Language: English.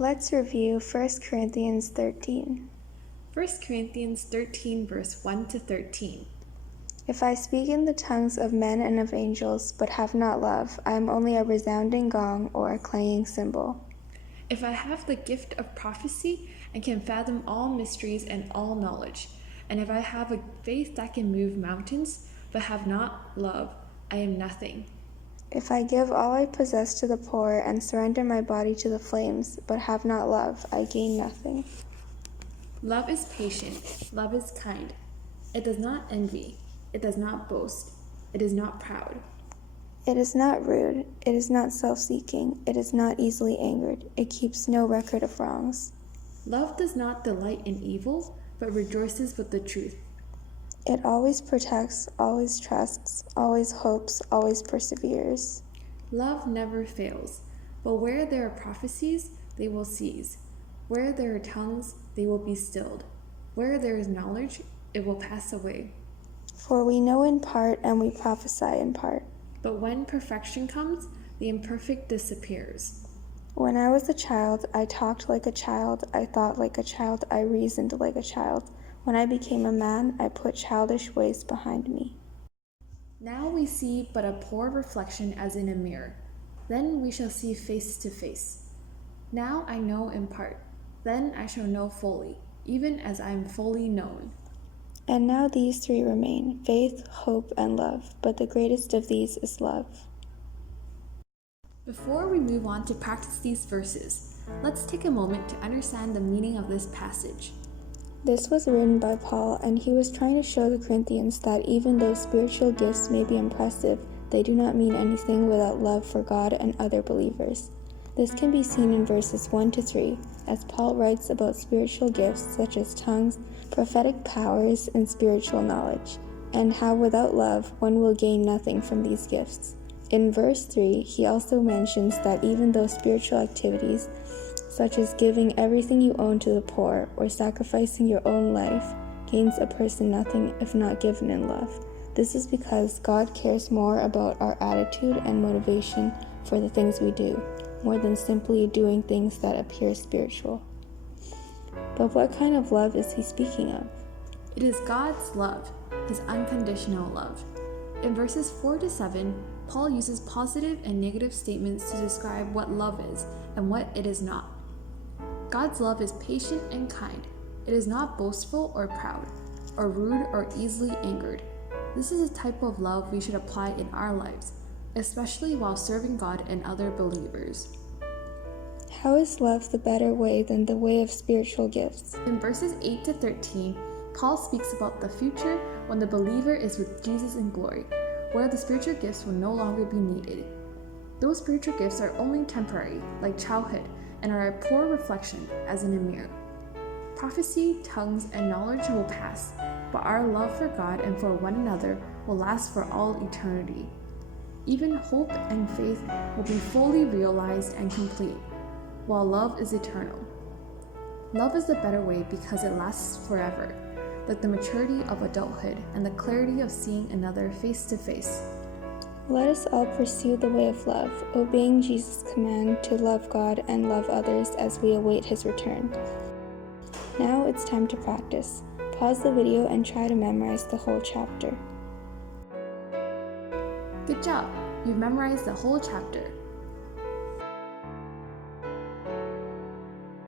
Let's review 1 Corinthians 13. 1 Corinthians 13, verse 1 to 13. If I speak in the tongues of men and of angels, but have not love, I am only a resounding gong or a clanging cymbal. If I have the gift of prophecy and can fathom all mysteries and all knowledge, and if I have a faith that can move mountains, but have not love, I am nothing. If I give all I possess to the poor and surrender my body to the flames, but have not love, I gain nothing. Love is patient, love is kind. It does not envy, it does not boast, it is not proud. It is not rude, it is not self-seeking, it is not easily angered, it keeps no record of wrongs. Love does not delight in evil, but rejoices with the truth. It always protects, always trusts, always hopes, always perseveres. Love never fails, but where there are prophecies, they will cease. Where there are tongues, they will be stilled. Where there is knowledge, it will pass away. For we know in part and we prophesy in part. But when perfection comes, the imperfect disappears. When I was a child, I talked like a child, I thought like a child, I reasoned like a child. When I became a man, I put childish ways behind me. Now we see but a poor reflection as in a mirror. Then we shall see face to face. Now I know in part. Then I shall know fully, even as I am fully known. And now these three remain, faith, hope, and love, but the greatest of these is love. Before we move on to practice these verses, let's take a moment to understand the meaning of this passage. This was written by Paul, and he was trying to show the Corinthians that even though spiritual gifts may be impressive, they do not mean anything without love for God and other believers. This can be seen in verses 1 to 3, as Paul writes about spiritual gifts such as tongues, prophetic powers, and spiritual knowledge, and how without love one will gain nothing from these gifts. In verse 3, he also mentions that even though spiritual activities, such as giving everything you own to the poor or sacrificing your own life, gains a person nothing if not given in love. This is because God cares more about our attitude and motivation for the things we do, more than simply doing things that appear spiritual. But what kind of love is he speaking of? It is God's love, his unconditional love. In verses 4 to 7, Paul uses positive and negative statements to describe what love is and what it is not. God's love is patient and kind. It is not boastful or proud, or rude or easily angered. This is a type of love we should apply in our lives, especially while serving God and other believers. How is love the better way than the way of spiritual gifts? In verses 8 to 13, Paul speaks about the future when the believer is with Jesus in glory, where the spiritual gifts will no longer be needed. Those spiritual gifts are only temporary, like childhood, and are a poor reflection, as in a mirror. Prophecy, tongues, and knowledge will pass, but our love for God and for one another will last for all eternity. Even hope and faith will be fully realized and complete, while love is eternal. Love is the better way because it lasts forever, like the maturity of adulthood and the clarity of seeing another face to face. Let us all pursue the way of love, obeying Jesus' command to love God and love others as we await his return. Now it's time to practice. Pause the video and try to memorize the whole chapter. Good job! You've memorized the whole chapter.